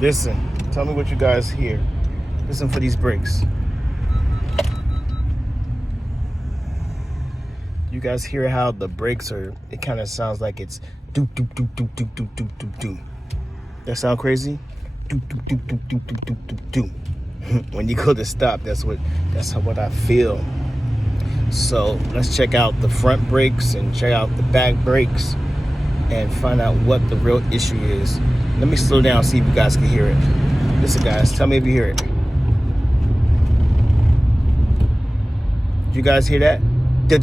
Listen, tell me what you guys hear. Listen for these brakes. You guys hear how the brakes are, it kind of sounds like it's doop doop doop doop doop doop doop doop doop. That sound crazy? Doop doop doop doop doop doop doop doop doop. When you go to stop, that's what I feel. So let's check out the front brakes and check out the back brakes and find out what the real issue is. Let me slow down, see if you guys can hear it. Listen guys, tell me if you hear it. You guys hear that? Let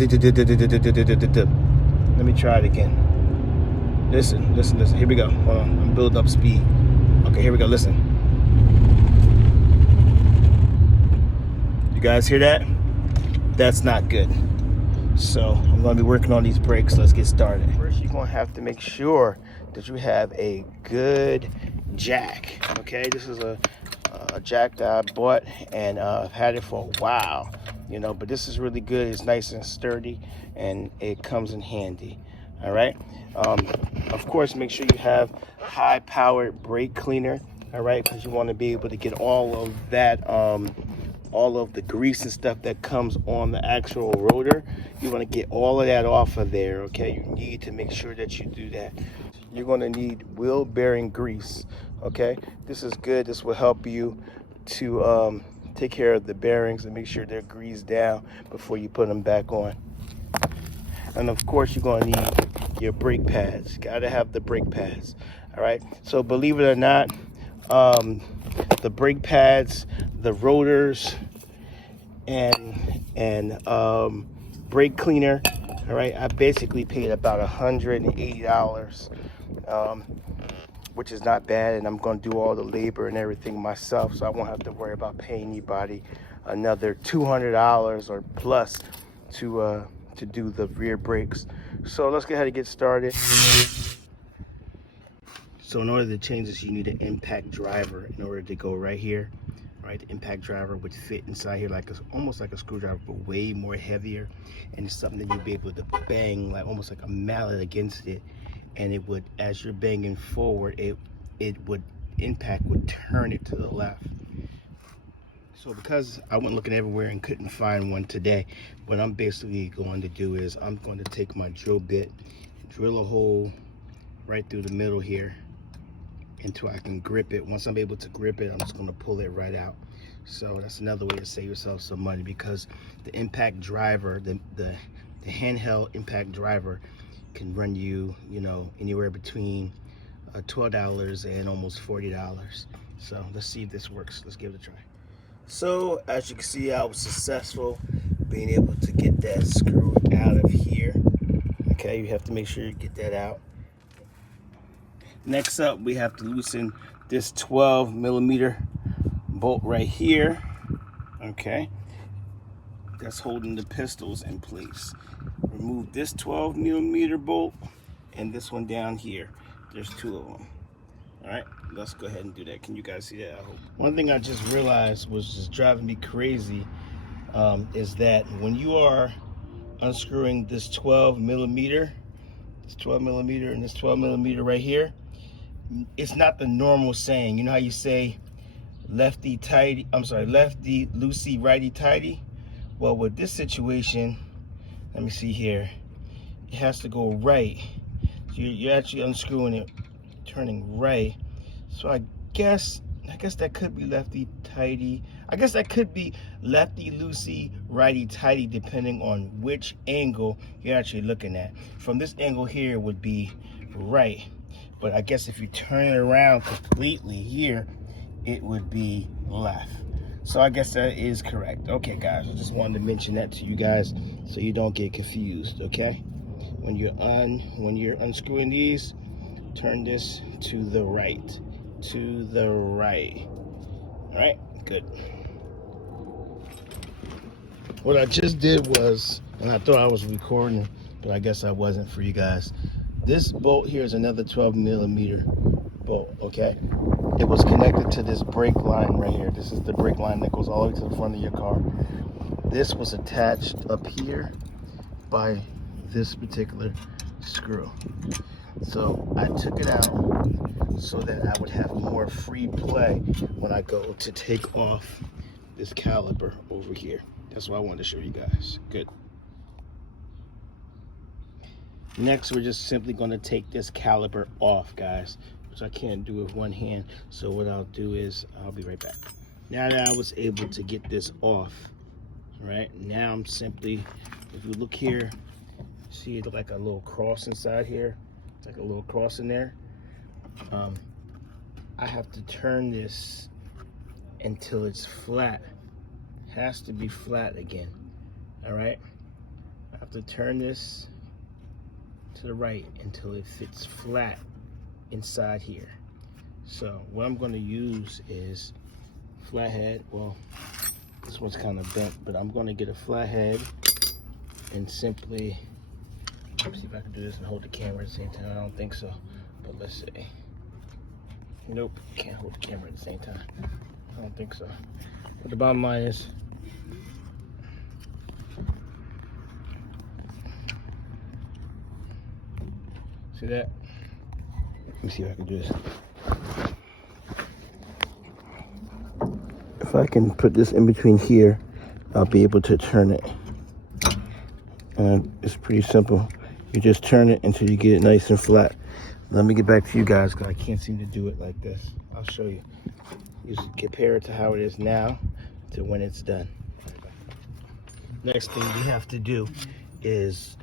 me try it again. Listen. Here we go. Hold on. I'm building up speed. Okay, here we go. Listen. You guys hear that? That's not good. So I'm going to be working on these brakes. Let's get started. First, you're going to have to make sure that you have a good jack. Okay, this is a jack that I bought and I've had it for a while. You know, but this is really good. It's nice and sturdy and it comes in handy. All right. Of course, make sure you have high powered brake cleaner. All right, because you want to be able to get all of that, all of the grease and stuff that comes on the actual rotor. You want to get all of that off of there. Okay, you need to make sure that you do that. You're going to need wheel bearing grease. Okay, this is good. This will help you to take care of the bearings and make sure they're greased down before you put them back on. And of course, you're going to need your brake pads. Got to have the brake pads. All right. So believe it or not, the brake pads, the rotors, and brake cleaner. All right. I basically paid about $180. Which is not bad, and I'm going to do all the labor and everything myself, so I won't have to worry about paying anybody another $200 or plus to do the rear brakes. So let's go ahead and get started. So in order to change this, you need an impact driver in order to go right here. Right, the impact driver would fit inside here like almost like a screwdriver, but way more heavier, and it's something that you'd be able to bang like almost like a mallet against it, and it would, as you're banging forward, impact would turn it to the left. So because I went looking everywhere and couldn't find one today, what I'm basically going to do is I'm going to take my drill bit, drill a hole right through the middle here until I can grip it. Once I'm able to grip it, I'm just going to pull it right out. So that's another way to save yourself some money, because the impact driver, the handheld impact driver, can run you, you know, anywhere between $12 and almost $40. So let's see if this works. Let's give it a try. So as you can see, I was successful being able to get that screw out of here. Okay, you have to make sure you get that out. Next up, we have to loosen this 12mm bolt right here. Okay, that's holding the pistols in place. Remove this 12mm bolt and this one down here. There's two of them. All right, let's go ahead and do that. Can you guys see that? I hope. One thing I just realized was just driving me crazy is that when you are unscrewing this 12mm, and this 12mm right here, it's not the normal saying. You know how you say lefty tighty, lefty loosey, righty tighty? Well, with this situation, let me see here, it has to go right. So you're actually unscrewing it, turning right. So I guess that could be lefty tighty. I guess that could be lefty loosey, righty tighty, depending on which angle you're actually looking at. From this angle here would be right, but I guess if you turn it around completely here, it would be left. So I guess that is correct. Okay guys, I just wanted to mention that to you guys so you don't get confused. Okay, when you're unscrewing these, turn this to the right. All right, good. What I just did was, and I thought I was recording, but I guess I wasn't for you guys. This bolt here is another 12mm bolt. Okay, it was connected to this brake line right here. This is the brake line that goes all the way to the front of your car. This was attached up here by this particular screw. So I took it out so that I would have more free play when I go to take off this caliper over here. That's what I wanted to show you guys. Good. Next, we're just simply going to take this caliper off, guys, which I can't do with one hand. So what I'll do is, I'll be right back. Now that I was able to get this off, right, now I'm simply, if you look here, see it like a little cross inside here. It's like a little cross in there. I have to turn this until it's flat. It has to be flat again. All right, I have to turn this to the right until it fits flat inside here. So what I'm going to use is flathead. Well, this one's kind of bent, but I'm going to get a flathead and simply, let's see if I can do this and hold the camera at the same time. I don't think so, but let's see. Nope, can't hold the camera at the same time. I don't think so. But the bottom line is, see that? Let me see if I can do this. If I can put this in between here, I'll be able to turn it. And it's pretty simple. You just turn it until you get it nice and flat. Let me get back to you guys because I can't seem to do it like this. I'll show you. You just compare it to how it is now to when it's done. Next thing we have to do is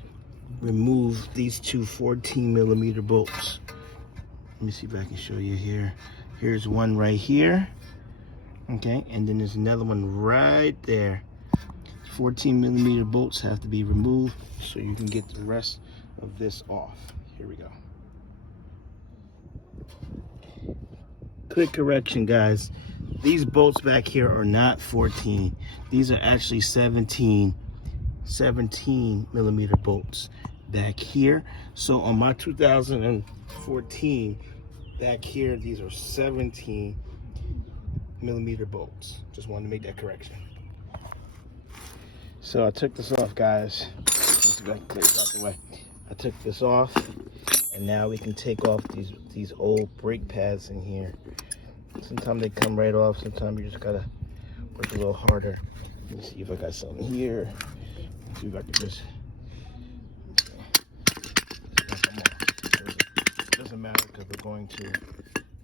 remove these two 14mm bolts. Let me see if I can show you here. Here's one right here. Okay, and then there's another one right there. 14mm bolts have to be removed so you can get the rest of this off. Here we go. Quick correction, guys. These bolts back here are not 14. These are actually 17mm bolts back here. So on my 2014 back here, these are 17mm bolts. Just wanted to make that correction. So I took this off, guys. Let's see if I can clear this out the way. I took this off, and now we can take off these old brake pads in here. Sometimes they come right off. Sometimes you just gotta work a little harder. Let me see if I got something here. Let's see if I can just. It doesn't matter because we're going to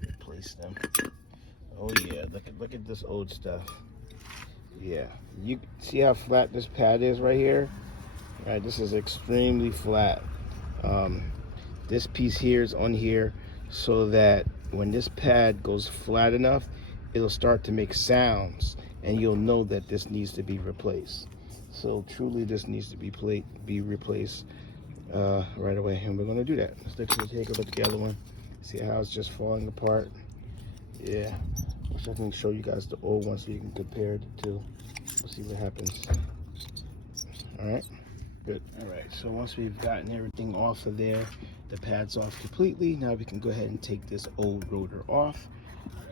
replace them. Oh yeah, look at this old stuff. Yeah, you see how flat this pad is right here? Right, this is extremely flat. This piece here is on here so that when this pad goes flat enough, it'll start to make sounds and you'll know that this needs to be replaced. So truly this needs to be replaced right away, and we're going to do that. Let's take a look at the other one, see how it's just falling apart. Yeah, wish I can show you guys the old one so you can compare the two. We'll see what happens. All right, good. All right, so once we've gotten everything off of there, the pad's off completely, now we can go ahead and take this old rotor off.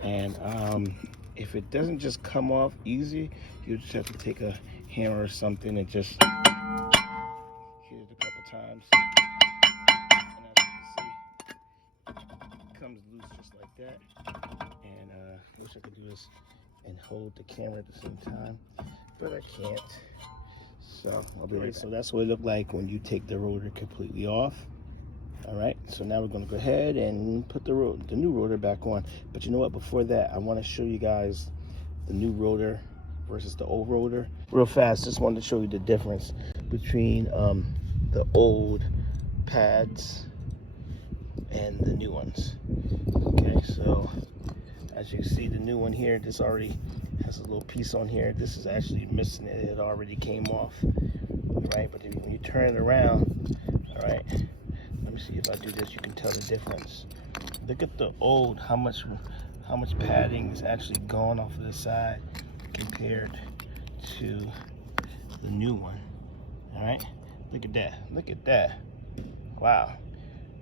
And if it doesn't just come off easy, you just have to take a hammer or something and just hit it a couple times. And as you can see, it comes loose just like that. And I wish I could do this and hold the camera at the same time, but I can't. So I'll be right back. So that's what it looked like when you take the rotor completely off. All right, so now we're going to go ahead and put the new rotor back on. But you know what, before that, I want to show you guys the new rotor versus the old rotor real fast. Just wanted to show you the difference between the old pads and the new ones. Okay, so as you can see, the new one here, this already has a little piece on here. This is actually missing it. It already came off, right? But when you turn it around, all right, let me see if I do this, you can tell the difference. Look at the old, how much padding is actually gone off of the side compared to the new one. All right, look at that. Wow.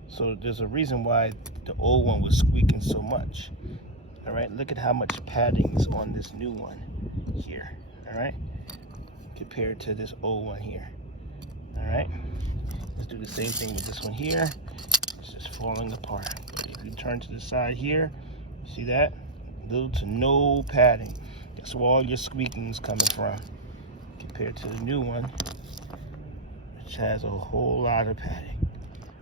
So there's a reason why the old one was squeaking so much. All right, look at how much padding is on this new one here. All right, compared to this old one here. All right, Let's do the same thing with this one here. It's just falling apart. But if you turn to the side here, see that? Little to no padding. That's where all your squeaking is coming from, compared to the new one, which has a whole lot of padding.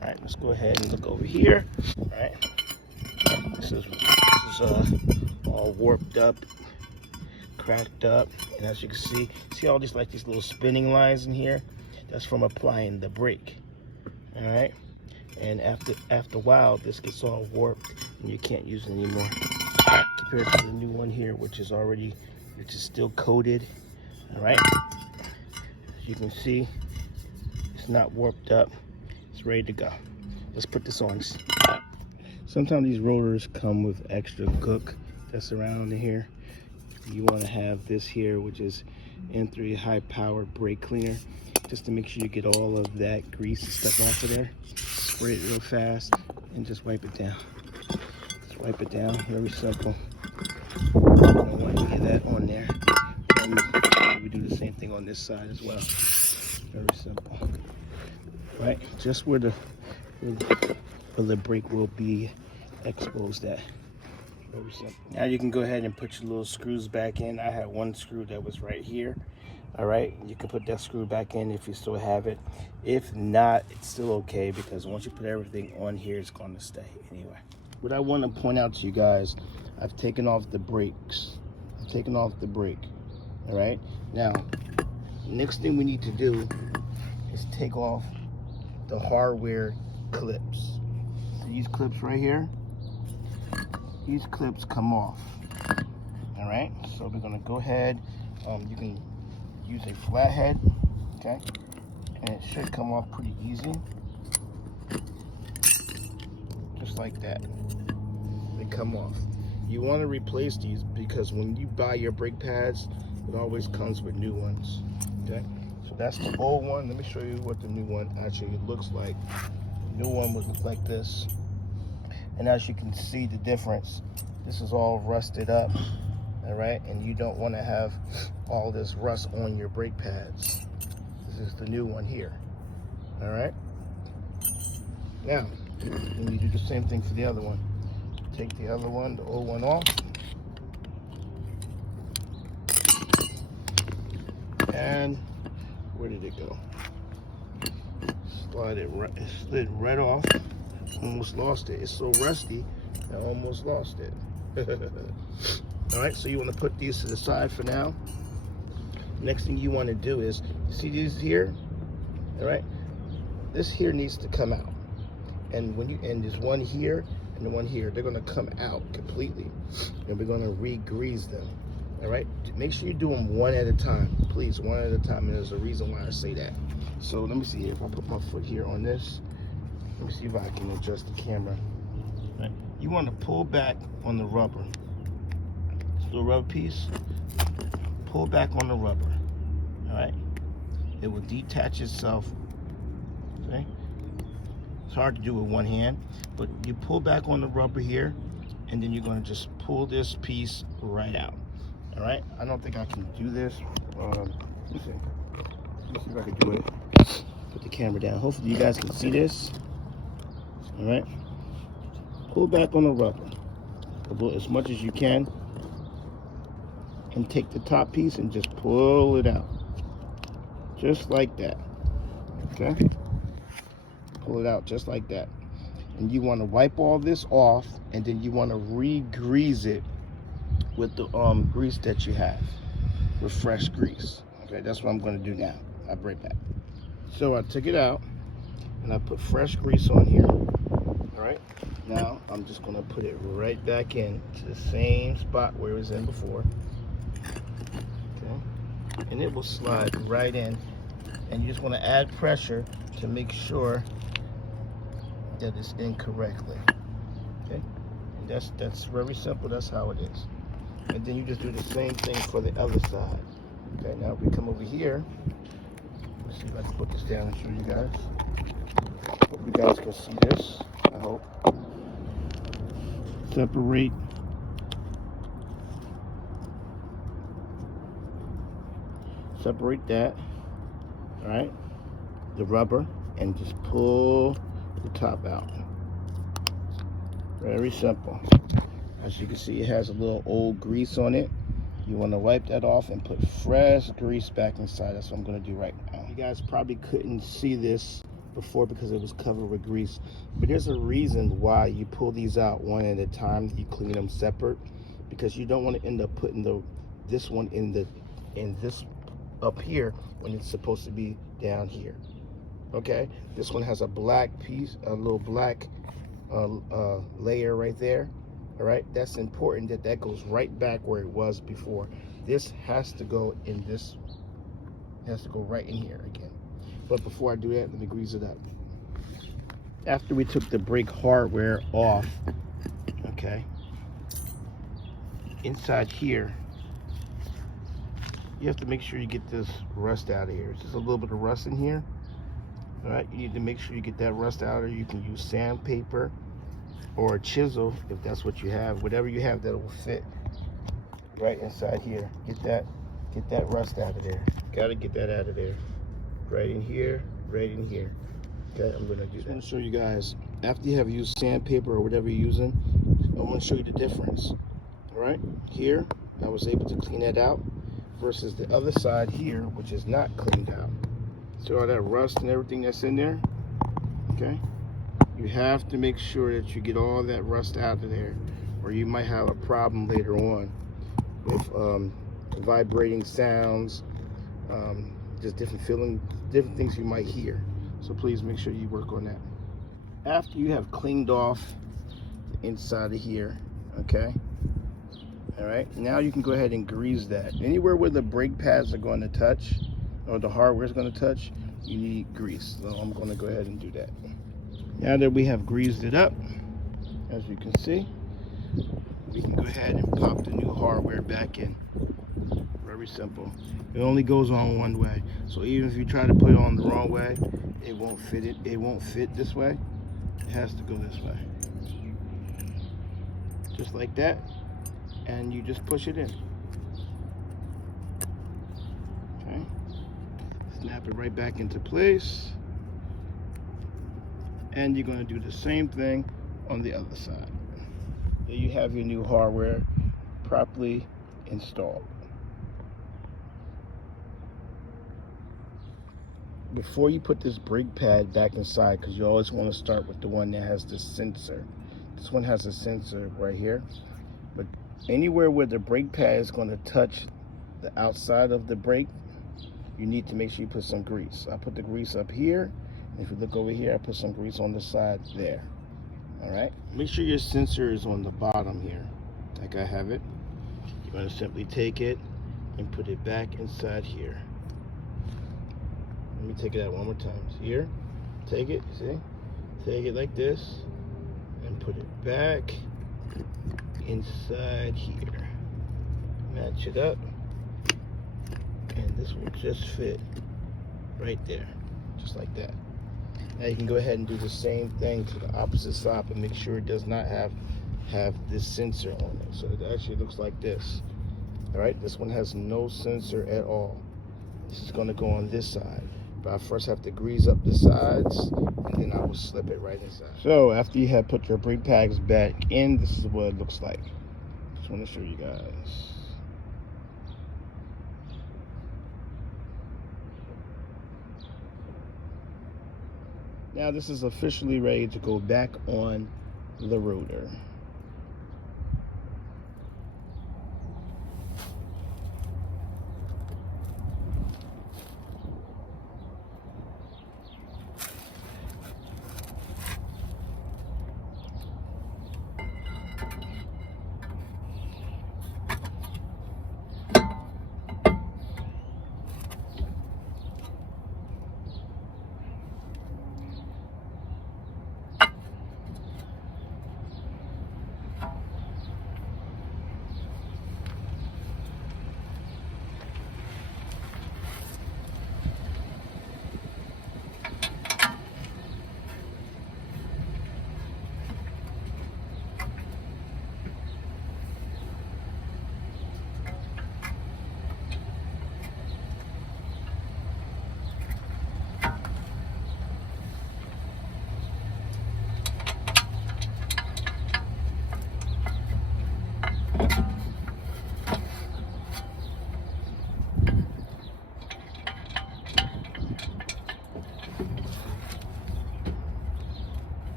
All right, let's go ahead and look over here. All right, this is all warped up, cracked up, and as you can see all these these little spinning lines in here. That's from applying the brake. All right, and after a while, this gets all warped, and you can't use it anymore. Compared to the new one here, which is still coated. All right, as you can see, it's not warped up. It's ready to go. Let's put this on. Sometimes these rotors come with extra gook that's around in here. You want to have this here, which is M3 high-powered brake cleaner, just to make sure you get all of that grease and stuff off of there. Spray it real fast and just wipe it down. Just wipe it down, very simple. You don't want any of that on there. And we do the same thing on this side as well. Very simple. Right, just where the brake will be exposed at. Very simple. Now you can go ahead and put your little screws back in. I had one screw that was right here. All right, you can put that screw back in if you still have it. If not, it's still okay, because once you put everything on here, it's going to stay anyway. What I want to point out to you guys, I've taken off the brakes. I've taken off the brake. All right, now next thing we need to do is take off the hardware clips. So these clips right here, these clips come off. All right, so we're gonna go ahead. You can use a flathead, okay, and it should come off pretty easy, just like that. They come off. You want to replace these, because when you buy your brake pads, it always comes with new ones. Okay, so that's the old one. Let me show you what the new one actually looks like. The new one would look like this, and as you can see the difference, this is all rusted up. All right, and you don't want to have all this rust on your brake pads. This is the new one here. All right, now you do the same thing for the other one. Take the other one, the old one, off, and where did it go? It slid right off. Almost lost it. It's so rusty, I almost lost it. All right, so you want to put these to the side for now. Next thing you want to do is, see these here? All right, this here needs to come out, and there's one here and the one here, they're going to come out completely, and we're going to re-grease them. All right, make sure you do them one at a time, please, one at a time, and there's a reason why I say that. So let me see if I put my foot here on this. Let me see if I can adjust the camera. All right. You want to pull back on the rubber. The rubber piece, pull back on the rubber. All right, it will detach itself. Okay, it's hard to do with one hand, but you pull back on the rubber here, and then you're going to just pull this piece right out. All right, I don't think I can do this. Let me see if I can do it. Put the camera down. Hopefully you guys can see this. All right, pull back on the rubber as much as you can, and take the top piece and just pull it out, just like that. Okay, pull it out just like that, and you want to wipe all this off, and then you want to re-grease it with the grease that you have, with fresh grease. Okay, that's what I'm going to do now. I'll be right back. So I took it out and I put fresh grease on here. All right, now I'm just going to put it right back in to the same spot where it was in before. Okay, and it will slide right in, and you just want to add pressure to make sure that it's in correctly. Okay, and that's very simple. That's how it is. And then you just do the same thing for the other side. Okay, now we come over here. Let's see if I can put this down and show you guys. Hope you guys can see this, I hope. Separate that, all right, the rubber and just pull the top out. Very simple. As you can see, it has a little old grease on it. You want to wipe that off and put fresh grease back inside. That's what I'm going to do right now. You guys probably couldn't see this before because it was covered with grease, but there's a reason why you pull these out one at a time. You clean them separate because you don't want to end up putting this one in this up here when it's supposed to be down here. Okay, this one has a black piece, a little black layer right there. All right, that's important that goes right back where it was before. This has to go in this, has to go right in here again. But before I do that, let me grease it up. After we took the brake hardware off, okay, inside here, you have to make sure you get this rust out of here. There's just a little bit of rust in here. All right, you need to make sure you get that rust out of here. You can use sandpaper or a chisel if that's what you have. Whatever you have that will fit right inside here. Get that rust out of there. Gotta get that out of there. Right in here, right in here. Okay, I'm gonna do that. I want to show you guys, after you have used sandpaper or whatever you're using, I want to show you the difference. All right, here I was able to clean that out versus the other side here, which is not cleaned out. So all that rust and everything that's in there, okay, you have to make sure that you get all that rust out of there, or you might have a problem later on with vibrating sounds, just different things you might hear. So please make sure you work on that. After you have cleaned off the inside of here, okay, all right, now you can go ahead and grease that. Anywhere where the brake pads are going to touch, or the hardware is going to touch, you need grease. So I'm going to go ahead and do that. Now that we have greased it up, as you can see, we can go ahead and pop the new hardware back in. Very simple. It only goes on one way. So even if you try to put it on the wrong way, it won't fit it. It won't fit this way. It has to go this way. Just like that. And you just push it in. Okay. Snap it right back into place. And you're going to do the same thing on the other side. There you have your new hardware properly installed. Before you put this brake pad back inside, because you always want to start with the one that has the sensor. This one has a sensor right here, but anywhere where the brake pad is going to touch the outside of the brake, you need to make sure you put some grease. I put the grease up here. If you look over here, I put some grease on the side there. All right, make sure your sensor is on the bottom here, like I have it. You're going to simply take it and put it back inside here. Let me take it out one more time. Here, take it, see? Take it like this and put it back inside here. Match it up, and this will just fit right there, just like that. Now you can go ahead and do the same thing to the opposite side, but make sure it does not have this sensor on it. So it actually looks like this. All right, this one has no sensor at all. This is going to go on this side. But I first have to grease up the sides, and then I will slip it right inside. So after you have put your brake pads back in, this is what it looks like. Just want to show you guys. Now this is officially ready to go back on the rotor.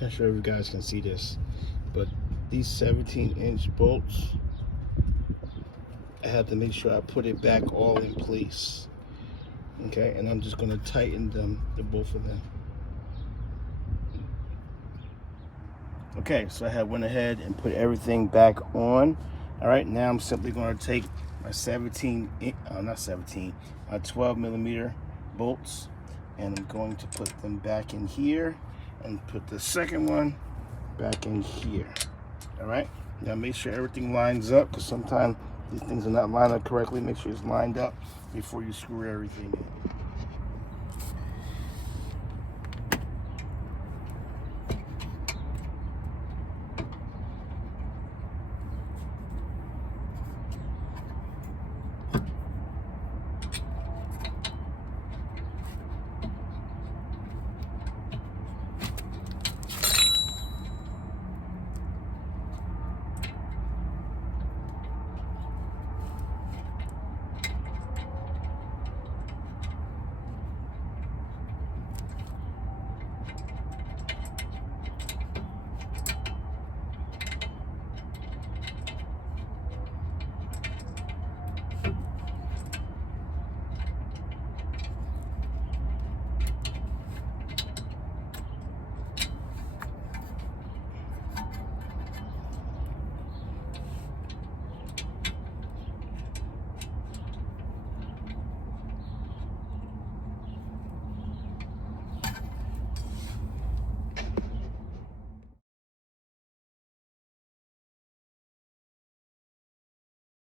Not sure if you guys can see this, but these 17-inch bolts, I have to make sure I put it back all in place. Okay, and I'm just going to tighten them, the both of them. Okay, so I have went ahead and put everything back on. All right, now I'm simply going to take my 12 millimeter bolts, and I'm going to put them back in here and put the second one back in here. All right, now make sure everything lines up, because sometimes these things are not lined up correctly. Make sure it's lined up before you screw everything in.